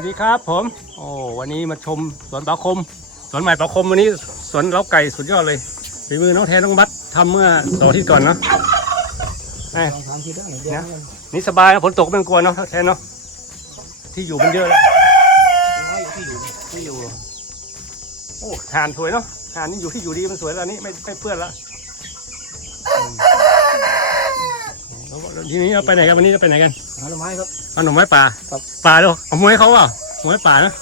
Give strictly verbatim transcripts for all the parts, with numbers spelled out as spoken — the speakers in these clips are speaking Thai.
ดีครับผมโอ้วันนี้มาชมสวนปลาคมสวนใหม่ปลาคมวันนี้สวนเล้าไก่สุดยอดเลยฝีมือน้องแทนน้องบัตทำเมื่อสองอาทิตย์ก่อนเนาะนี่นี่สบายนะฝนตกไม่กลัวเนาะแทนเนาะที่อยู่มันเยอะแล้วที่อยู่โอ้ทานสวยเนาะทานนี่อยู่ที่อยู่ดีมันสวยแล้วนี่ไม่ไม่เปื้อนละทีนี้เราไปไหนกันวันนี้เราไปไหนกันหาหน่อไม้ครับเอาหน่อไม้ป่าป่าดูเอาหน่อไม้เขาเปล่าหน่อไม้ป่านะ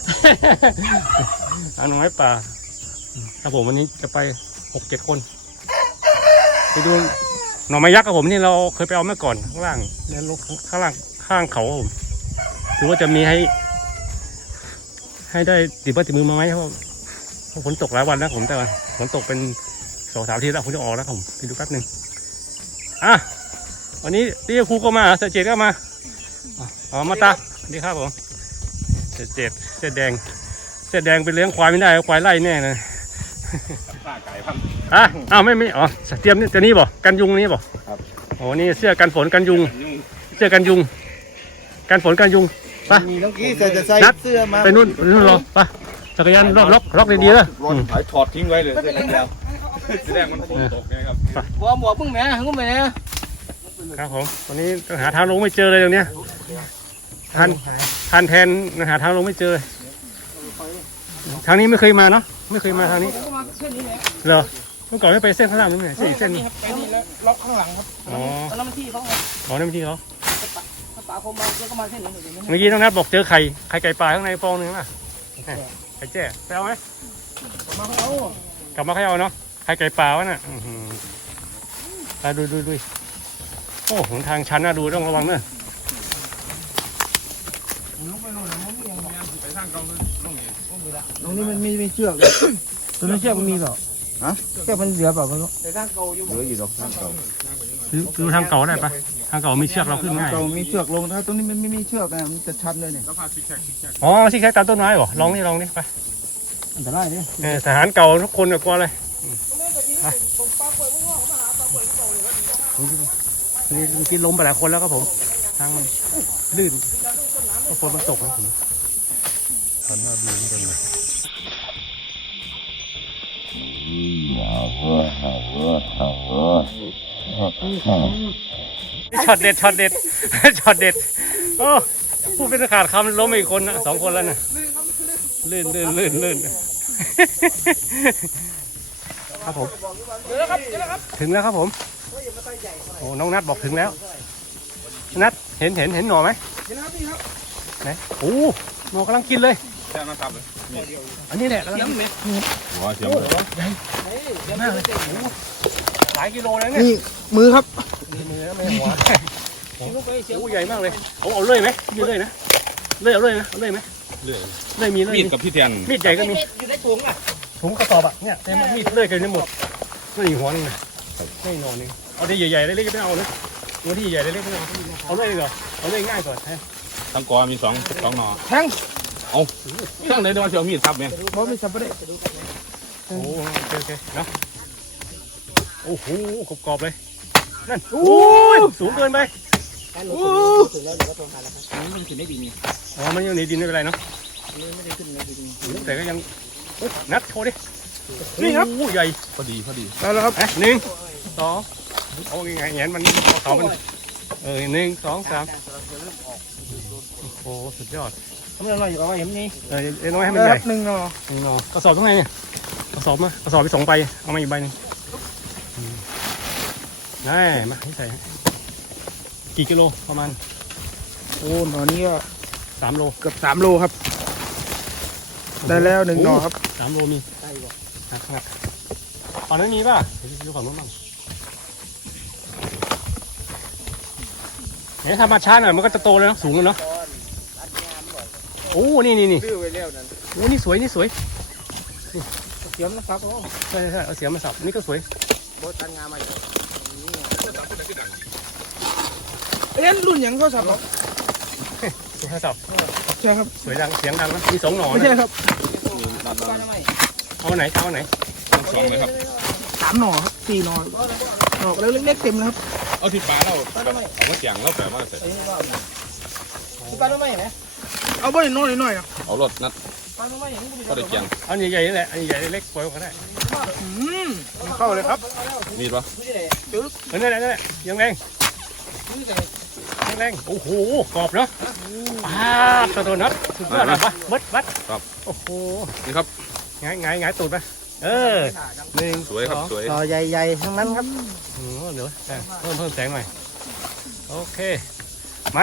เอาหน่อไม้ป่าถ้าผมวันนี้จะไปหกเจ็ดคนไปดูหน่อไม้ยักษ์กับผมนี่เราเคยไปเอาเมื่อก่อนข้างล่างเนี่ยข้างล่างข้างเขาผมถือว่าจะมีให้ให้ได้ติดบ้านติดมือมาไหมเพราะฝนตกหลายวันแล้วผมแต่ฝนตกเป็นสองสามทีแล้วผมจะออกแล้วผมไปดูแป๊บหนึ่งอ่ะวันนี้พี่ครูก็มาเสร็จเจ็ดก็มาอ๋อมาตาดีครับผมเสร็จเจ็ดเสร็จแดงเสร็จแดงไปเลี้ยงควายไม่ได้ควายไล่แน่เลยป้าไก่พันอ่ะอ้าวไม่ไม่อ๋อเตรียมจะนี่บ่กันยุงนี่บ่ครับโอ้นี่เสื้อกันฝนกันยุงเสื้อกันยุงกันฝนกันยุงไปมีน้องกี้จะจะใส่เสื้อมาไปนู่นนู่นรอไปจักรยานล็อกล็อกล็อกดีๆเลยรถหายถอดทิ้งไว้เลยเสื้อกันยาวแรกมันฝนตกไงครับบัวบัวพึ่งแม่พึ่งแม่ครับผมวันนี้หาทางลงไม่เจอเลยตรงเนี้ยทันทันแทนหาทางลงไม่เจอทางนี้ไม่เคยมาเนาะไม่เคยมาทางนี้เหรอเมื่อก่อนไม่ไปเส้นข้างล่างนี่ไงเส้นเส้นนี่ครับไปนี่แล้วล็อกข้างหลังครับอ๋อแล้วมันที่เขาอ๋อนั่นที่เขาป่าคมมาแล้วก็มาเส้นนี้เมื่อกี้น้องนัทบอกเจอไข่ไข่ไก่ปลาข้างในฟองนึงป่ะไข่แจ้ไปเอาไหมมาเขาเอากลับมาเขาเอาเนาะไข่ไก่ปลาวะน่ะไปดูดูดูโอ้หนทางชันน่าดูต้องระวังเนอะตรงนี้มันมีมีเชือกตรงนี้เชือกมันมีเปล่าฮะเชือกมันเหลือเปล่าไม่รู้แต่ทางเก่าอยู่เหลืออยู่หรอกทางเก่าคือคือทางเก่าได้ปะทางเก่ามีเชือกเราขึ้นง่ายเก่ามีเชือกลงถ้าตรงนี้มันไม่มีเชือกนะมันจะชันเลยเนี่ยอ๋อที่แค่ตามต้นไม้เหรอลองนี่ลองนี่ไปอันตรายเนี่ยทหารเก่าทุกคนกลัวเลยนี่เมื่อกี้ล้มไปหลายคนแล้วครับผมทางลื่นก็ฝนมันตกนะผมหันหน้าดูเหมือนกันเลยช็อตเด็ดช็อตเด็ดช็อตเด็ดโอ้ผู้เป็นขาดคำล้มอีกคนนะสองคนแล้วนะลื่นลื่นลื่นลื่นครับผมถึงแล้วครับผมโอ้น้องนัทบอกถึงแล้วนัทเห็นเห็นเห็นหน่อไหมเห็นครับนี่ครับไหนโอ้หน่อกำลังกินเลยแค่มาทำเลยอันนี้แหละกำลังกินหัวเสียงใหญ่ใหญ่มากเลยหลายกิโลเลยเนี่ยนี่มือครับนี่มือไม่หัวโอ้ใหญ่มากเลยเอาเอาเลยไหมมีเลยนะเลยเอาเลยนะเอาเลยไหมเลยเลยมีเลยมีดกับพี่เทียนมีดใหญ่ก็มีอยู่ในถุงอ่ะถุงกระสอบอ่ะเนี่ยเต็มมีดเลยกันทั้งหมดนี่หัวนึงนะไม่นอนนึงเอาได้ใหญ่ๆเล็กๆไม่เอาเลยตัวที่ใหญ่ๆเล็กๆไม่เอาเอาเลยเหรอเอาเลยง่ายก่อนทั้งกอมีสองสองหน่อแทงเอาแทงไหนโดนเสียวมีดทับไหมเพราะมีสับปะรดโอ้โหโอเคเนาะโอ้โหกรอบๆเลยนั่นโอ้ยสูงเกินไปโอ้ถึงแล้วเดี๋ยวก็ตรงกันแล้วครับมันขึ้นในดินอ๋อมันอยู่ในดินไม่เป็นไรเนาะไม่ได้ขึ้นในดินแต่ก็ยังนัดโชว์ดินี่ครับใหญ่พอดีพอดีได้แล้วครับหนึ่งสองโอ้ยไงเงี้ยมันเขามันเออหนึ่งสองสามโอ้สุดยอดทำไมอร่อยอยู่เอาไว้เห็นนี่เออน้อยให้มันใหญ่หนึ่งเนาะหนึ่งเนาะกระสอบตรงไหนเนี่ยกระสอบมากระสอบไปสองใบเอามาอีกใบนึงนี่มาให้ใส่กี่กิโลประมาณโอ้หน่อนี้ก็สามโลเกือบสามโลครับได้แล้วหนึ่งหน่อครับสามโลมีได้บ่ครับฝั่งนั้นมีป่ะดูฝั่งนู้นบ้างเนี่ยถ้ามาช้าหน่อยมันก็จะโตเลยเนาะสูงเลยเนาะโอ้นี่นี่นี่โอ้นี่สวยนี่สวยเสียมนะสับใช่ใช่เอาเสียมมาสับนี่ก็สวยโบตันงามมาเล่นรุ่นอย่างก็สับหรอสวยสับใช่ครับสวยดังเสียงดังนะมีสองหน่อไม่ใช่ครับเอาไหนเอาไหนสองเลยครับสามหน่อครับสี่หน่อหน่อแล้วเล็กๆเต็มแล้วครับเอาที่ปลาเราเอามาเจียงแล้วแปลว่าเสร็จที่ปลาไม่ไหมเอาบ่ได้น้อยหน่อยนะเอารถนัดก็ได้เกียงอันใหญ่ๆนี่แหละอันใหญ่ๆเล็กๆปล่อยเขาได้เข้าเลยครับมีดปะเออนั่นแหละนั่นแหละยังแรงยังแรงโอ้โหกรอบเนาะอ่าตัวตัวนัดสุดยอดนะปะเบิดบัดครับโอ้โหนี่ครับไงไงไงตูดไปเออหนึ่งสวยครับสองสวยต่อใหญ่ๆทั้งนั้นครับอืมเดี๋ยวแต่เพิ่มเพิ่มแสงหน่อยโอเคมา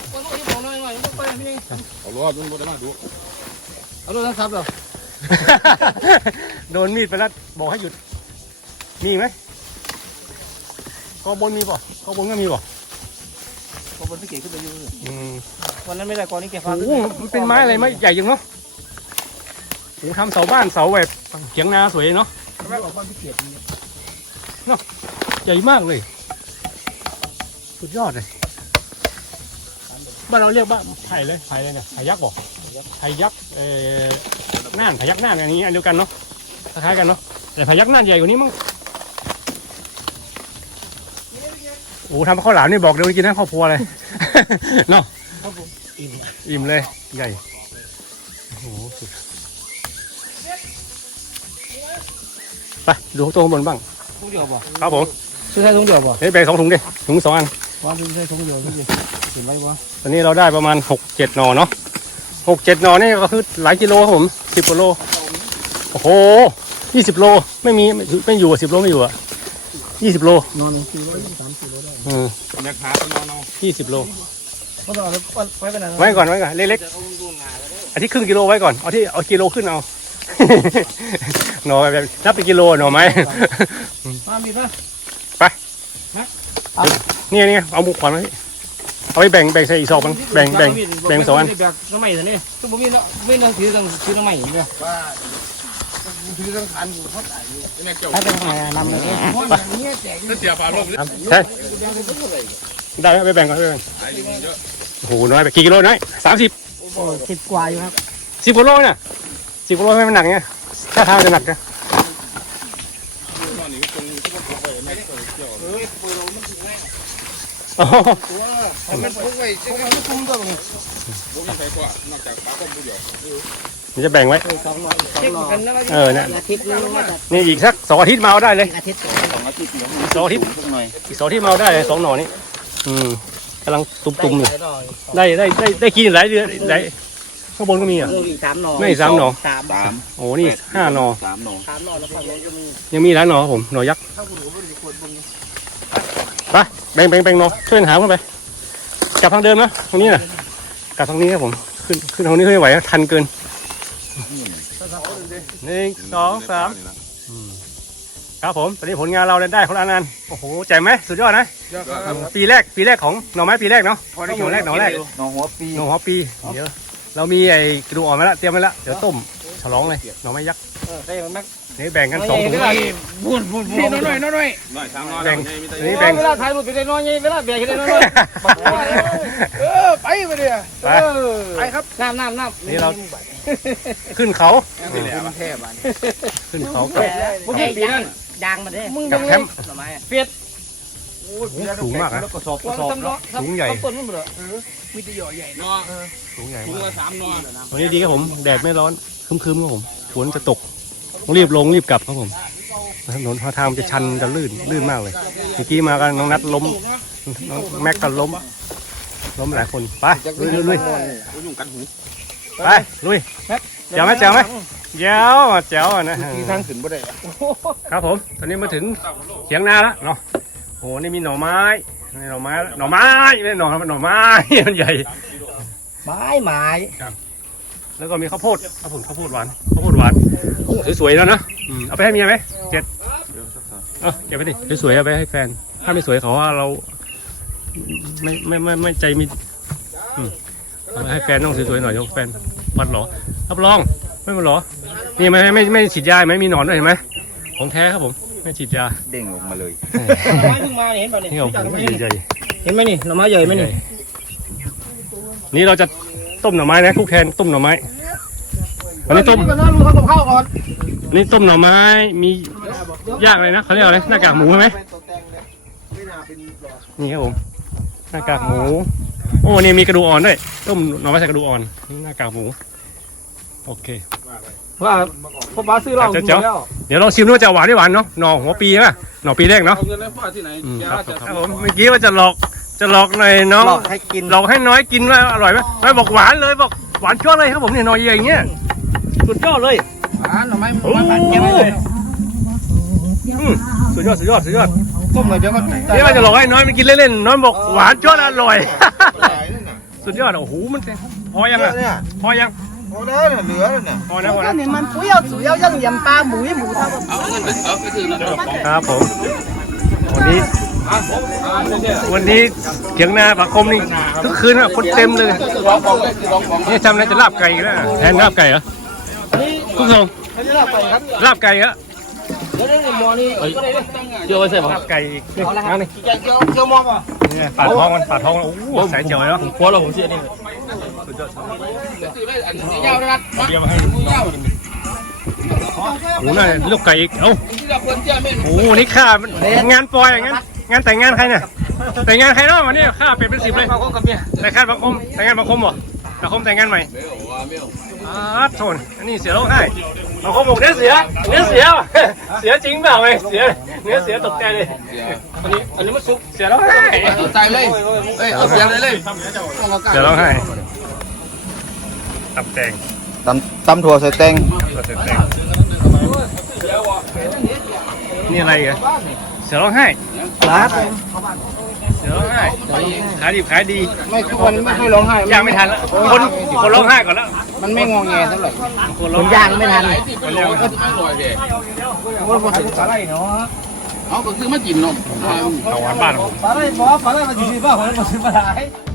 เอารอบลุงรถได้มาดูเอาลูกทั้งซับเหรอโดนมีดไปแล้วบอกให้หยุดมีไหมกอบนมีป่ะกอบนก็มีป่ะพอมันไม่เก๋ขึ้นไปอยู่อืมวันนั้นไม่ได้ก่อนนี้แกพาโอ้โหมันเป็นไม้อะไรไม้ใหญ่จังเนาะโอ้โหทำเสาบ้านเสาแบบเถียงนาสวยเนาะแม่บอกว่าไม่เก๋ใหญ่มากเลยสุดยอดเลยบ้านเราเรียกบ้านไผ่เลยไผ่เลยเนี่ยไผ่ยักษ์บอกไผ่ยักษ์เอ่อน่านไผ่ยักษ์น่านอันนี้อันเดียวกันเนาะคล้ายๆกันเนาะแต่ไผ่ยักษ์น่านใหญ่กว่านี้มั้งโอ้ทำข้าวหลามนี่บอกเดี๋ยวกินทั้งครอบครัวเลย เนาะครับผมอิ่มอิ่มเลยใหญ่โอ้โหสุดไปดูตัวข้างบนบ้างทุกเดียวบ่ครับผมซื้อให้ทุกเดียวบ่เฮ้ยแบ่งสองถุงดิถุงสองอันว่าซื้อให้ทุกเดียวทุกเดียวเห็นไหมวะตอนนี้เราได้ประมาณหกเจ็ดหน่อเนาะหกเจ็ดหน่อนี่ก็คือหลายกิโลครับผมสิบกว่าโลโอ้โหยี่สิบโลไม่มีไม่ไม่อยู่สิบโลไม่อยู่อ่ะยี่สิบโลนอนสี่ร้อยสามสี่ร้อยได้อืมอยากหาตัวนอนเอายี่สิบโลเพราะตอนนั้นไว้เป็นอะไรไว้ก่อนไว้ก่อนเล็กๆอันที่ครึ่งกิโลไว้ก่อนเอาที่เอากิโลขึ้นเอา หน่อแบบนับเป็นกิโลหน่อไหมมามีป่ะนี่นี่เอาบุกขวานไว้เอาไปแบ่งแบ่งใส่อีกซองมั้งแบ่งแบ่งแบ่งสองอันแบบน้ำใหม่สินี่ทุกบ่มีเนาะไม่ต้องถือต้องถือน้ำใหม่เนี่ยว่าถือต้องทานอยู่เขาใส่อยู่ถ้าเป็นไงนำเลยเนี่ยเพราะอย่างนี้แจกถ้าเสียปลาลมเนี่ยใช่ได้ไหมไปแบ่งก่อนไปแบ่งไอ้ลุงเยอะโอ้โหน้อยไปกี่กิโลน้อยสามสิบสิบกว่าอยู่ครับสิบกิโลเนี่ยสิบกิโลไม่มันหนักไงถ้าทางจะหนักนะนอนนี่ตรงนี้ก็พกไปไม่เคยเกี่ยวเออปืนเรามันถึงแน่อ๋อตัวมันพกไว้ใช่ไหมมันคุ้มด้วยมั้งลุงยังไงกว่านอกจากปลาต้มผู้เดียวมันจะแบ่งไว้สองร้อยสองร้อยกันนะเออเนี่ยอาทิตย์นึงมาจัดนี่อีกสักสองอาทิตย์มาเอาได้เลยอาทิตย์สองอาทิตย์เดียวอีกสองอาทิตย์สักหน่อยอีกสองอาทิตย์มาเอาได้เลยสองหน่อนี้อืมกำลังตุ่มๆอยู่ได้หน่อยได้ได้ได้ได้กินหลายเดือนหลายข้างบนก็มีอ่ะเรื่องอีกสามหน่อไม่สามหน่อสามสามโอ้โหนี่ห้าหน่อสามหนอสามหน่อแล้วฝั่งนู้นก็มียังมีหลายหน่อครับผมหน่อยักษ์ถ้าคุณรู้ว่ามีคนบนไปแบ่งแบ่งแบ่งหน่อช่วยกันหาขึ้นไปกลับทางเดิมนะตรงนี้นะกลับทางนี้ครับผมขึ้นขึ้นทางนี้ไม่ไหวทันเกินหนึ่งสองสามครับผมตอนนี้ผลงานเราได้คนละอันโอ้โหแจ๋มไหมสุดยอดนะปีแรกปีแรกของหน่อไม้ปีแรกเนาะหน่อแรกหน่อแรกหน่อหัวปีหน่อหัวปีเดี๋ยวเรามีไอ้กระดูกอ่อนมาแล้วเตรียมไว้แล้วเดี๋ยวต้มฉลองเลยหน่อไม้ยักษ์เออใช่ไหมแม็กนี่แบ่งกันสองถุงบุญบุญบุญน้อยน้อยน้อยน้อยสามน้อยแบ่งมีแต่นี่แบ่งเวลาถ่ายรูปไปได้น้อยเวลาแบกได้น้อยเออไปไปเลยไปไปครับน้ำน้ำน้ำนี่เราขึ้นเขาคุณแค่บ้านขึ้นเขาเมื่อกี้ปีนั้นยางมันเด้มึงกัยับงแคไงมป์หน่อไม้อะเฟียดสูงมากนะแล้วก็สอบกระสอบต้นมันเหรอมีแต่หย่อใหญ่นอสูงใหญ่ถุงมากละสามนอวันนี้ดีครับผมแดดไม่ร้อนครึ้มๆครับผมฝนจะตกต้องรีบลงรีบกลับครับผมถนนทางมันจะชันจะลื่นลื่นมากเลยเมื่อกี้มากันน้องนัดล้มน้องแม็กก็ล้มล้มหลายคนไปลุยลุยลุยโอ้ยยุ่งกันหูไปลุยเจ๋วไหมเจ๋วไหมเจ๋วเจ๋วอ่ะนะที่ทางขึ้นบ่ได้ครับผมตอนนี้มาถึงเถียงนาแล้วเนาะโอ้นี่มีหน่อไม้นี่หน่อไม้หน่อไม้ไม่ใช่หน่อหน่อไม้ มันใหญ่ไม้ไม้แล้วก็มีข้าวโพดข้าวโพดข้าวโพดหวานข้าวโพดหวานสวยๆแล้วนะอืมเอาไปให้เมียไหมเจ็ดเออเก็บไปดิสวยๆเอาไปให้แฟนถ้าไม่สวยเขาว่าเราไม่ไม่ไม่ไม่ใจมีอืมเอาไปให้แฟนต้องสวยๆหน่อยเดี๋ยวแฟนวัดหรอรับรองไม่มาหรอนี่ไม่ไม่ไม่ฉีดยาไหมมีหนอนด้วยเห็นไหมของแท้ครับผมไม่ฉีดยาเด้งออกมาเลยไม้เพิ่งมาเห็นป่ะนี่นี่ของผมใหญ่เห็นไหมนี่หน่อไม้ใหญ่ไหมนี่ๆนี่เราจะต้มหน่อไม้นะคุกแทนต้มหน่อไม้วันนี้ต้มก่อนนะลุงทำกับข้าวก่อนวันนี้ต้มหน่อไม้มีย่างอะไรนะเขาเรียกอะไรหน้ากากหมูใช่ไหมนี่ครับผมหน้ากากหมูโอ้นี่มีกระดูกอ่อนด้วยต้มหน่อไม้ใส่กระดูกอ่อนนี่หน้ากากหมูโอเคว่าพ่อบ้าซื้อเราเดี๋ยวเดี๋ยวลองชิมดูว่าจะหวานไม่หวานเนาะหน่อหัวปีป่ะหน่อปีแรกเนาะเอาเงินแล้วพ่อที่ไหนอืมแกครับจะครับผมเมื่อกี้ว่าจะหลอกจะหลอกหน่อยน้องหลอกให้กินหลอกให้น้อยกินว่าอร่อยไหมน้อยบอกหวานเลยบอกหวานชั่วเลยครับผมเนี่ยหน่อยใหญ่อย่างเงี้ยสุดยอดเลยอ่าหน่อไม้โอ้มันมันเก็บไว้เลยอืมสุดยอดสุดยอดสุดยอดต้มเลยเดี๋ยวก็นี่ว่าจะหลอกให้น้อยมันกินเล่นๆน้อยบอกหวานชั่วอร่อย สุดยอดโอ้โหมันพอยังอ่ะพอยังพอแล้วเนี่ยเหลือแล้วเนี่ยพอแล้วพอแล้ว你们不要主要让盐巴母一母它们。 เอาเงินไปเอาไปซื้อแล้วครับผมวันนี้วันนี้เถียงนาปากคมนี่ทุกคืนอ่ะคนเต็มเลยร้องของเลยคือร้องของนี่ทำอะไรจะลาบไก่แล้วแทนลาบไก่เหรอคุณผู้ชมเขาจะรับไปครับลาบไก่เหรอเดี๋ยวนี่หมอนี่ก็ได้เดี๋ยวไปเสร็จลาบไก่อีกนี่นั่นนี่แกเกี่ยวเกี่ยวมอป่ะนี่ปาดท้องมันปาดท้องมันโอ้โหใส่เจียวเลยเนาะกลัวเราผมเสียนี่ซื้อได้อันนี้ยาวนะเอาเบียร์มาให้น้องกินโอ้โหน่าลูกไก่อีกเอ้าที่เราควรเจ้าแม่โอ้โหนี่ข้ามันงานปล่อยอย่างงั้นงานแต่งงานใครเนี่ยแต่งงานใครเนาะวันนี้ข้าเป็ดเป็นสิบเลยเขากับเมียแต่งงานบังคมแต่งงานบังคมบ่บังคมแต่งงานใหม่เบลว่าเบลอ่าโทนอันนี้เสียร้องไห้บังคมบอกเนื้อเสียเนื้อเสียเสียจริงเปล่าไงเสียเนื้อเสียตกใจเลยอันนี้อันนี้มันซุปเสียร้องไห้เอาใจเลยเอ้ยเอาเสียงเลยเลยเสียร้องไห้ตับแตงตำตำถั่วใส่แตงตับแตงนี่อะไรอ่ะเสียร้องไห้ร้านเสือร้องไห้ขายดีขายดีไม่ทุกวันไม่ค่อยร้องไห้ย่างไม่ทันแล้วคนคนร้องไห้ก่อนแล้วมันไม่งอแงเท่าไหร่คนร้องย่างไม่ทันไหนที่เป็นร้อยก็ที่ไม่ร้อยเด็ว่าผมปลาไหลเนาะเอาก็คือมากินนมเขาหวานบ้านผมปลาไหลบอปลาไหลมาจีบบ้าผมมาซื้อปลาไหล